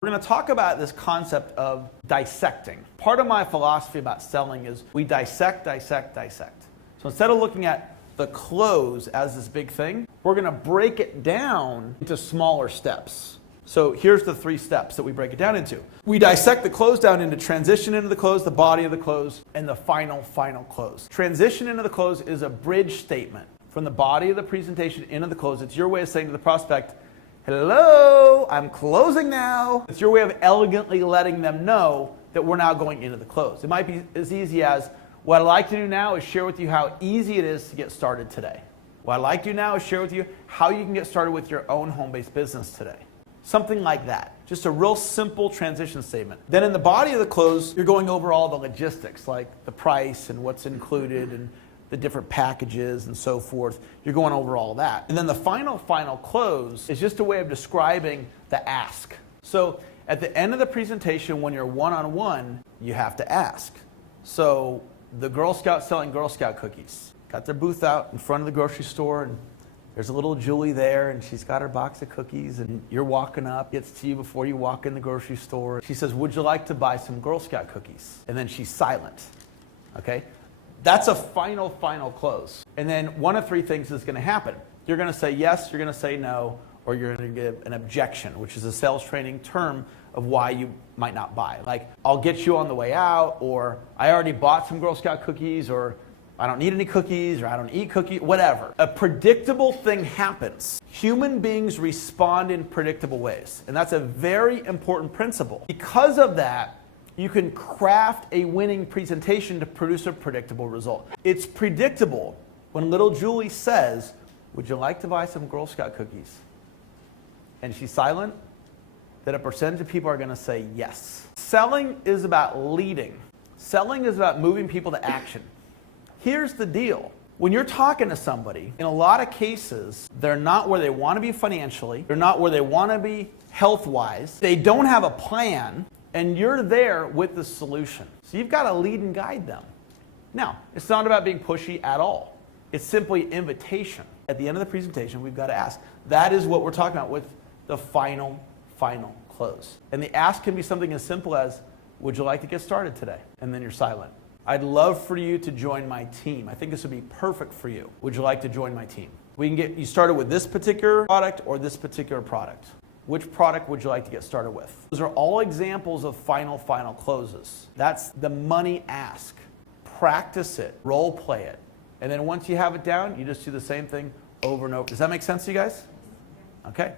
We're going to talk about this concept of dissecting. Part of my philosophy about selling is we dissect, dissect, dissect. So instead of looking at the close as this big thing, we're going to break it down into smaller steps. So here's the 3 steps that we break it down into. We dissect the close down into transition into the close, the body of the close, and the final close. Transition into the close is a bridge statement from the body of the presentation into the close. It's your way of saying to the prospect, hello, I'm closing now. It's your way of elegantly letting them know that we're now going into the close. It might be as easy as, what I'd like to do now is share with you how easy it is to get started today. What I'd like to do now is share with you how you can get started with your own home-based business today. Something like that. Just a real simple transition statement. Then in the body of the close, you're going over all the logistics, like the price and what's included and the different packages and so forth. You're going over all that. And then the final close is just a way of describing the ask. So at the end of the presentation, when you're one-on-one, you have to ask. So the Girl Scout selling Girl Scout cookies got their booth out in front of the grocery store, and there's a little Julie there, and she's got her box of cookies, and you're walking up, gets to you before you walk in the grocery store. She says, would you like to buy some Girl Scout cookies? And then she's silent, okay? That's a final close. And then one of 3 things is going to happen. You're going to say yes, you're going to say no, or you're going to give an objection, which is a sales training term of why you might not buy. Like, I'll get you on the way out, or I already bought some Girl Scout cookies, or I don't need any cookies, or I don't eat cookies, whatever. A predictable thing happens. Human beings respond in predictable ways, and that's a very important principle. Because of that, you can craft a winning presentation to produce a predictable result. It's predictable when little Julie says, would you like to buy some Girl Scout cookies? And she's silent, that a percentage of people are going to say yes. Selling is about leading. Selling is about moving people to action. Here's the deal. When you're talking to somebody, in a lot of cases, they're not where they want to be financially. They're not where they want to be health-wise. They don't have a plan, and you're there with the solution. So you've got to lead and guide them. Now, it's not about being pushy at all. It's simply invitation. At the end of the presentation, we've got to ask. That is what we're talking about with the final close. And the ask can be something as simple as, would you like to get started today? And then you're silent. I'd love for you to join my team. I think this would be perfect for you. Would you like to join my team? We can get you started with this particular product or this particular product. Which product would you like to get started with? Those are all examples of final closes. That's the money ask. Practice it, role play it. And then once you have it down, you just do the same thing over and over. Does that make sense to you guys? Okay.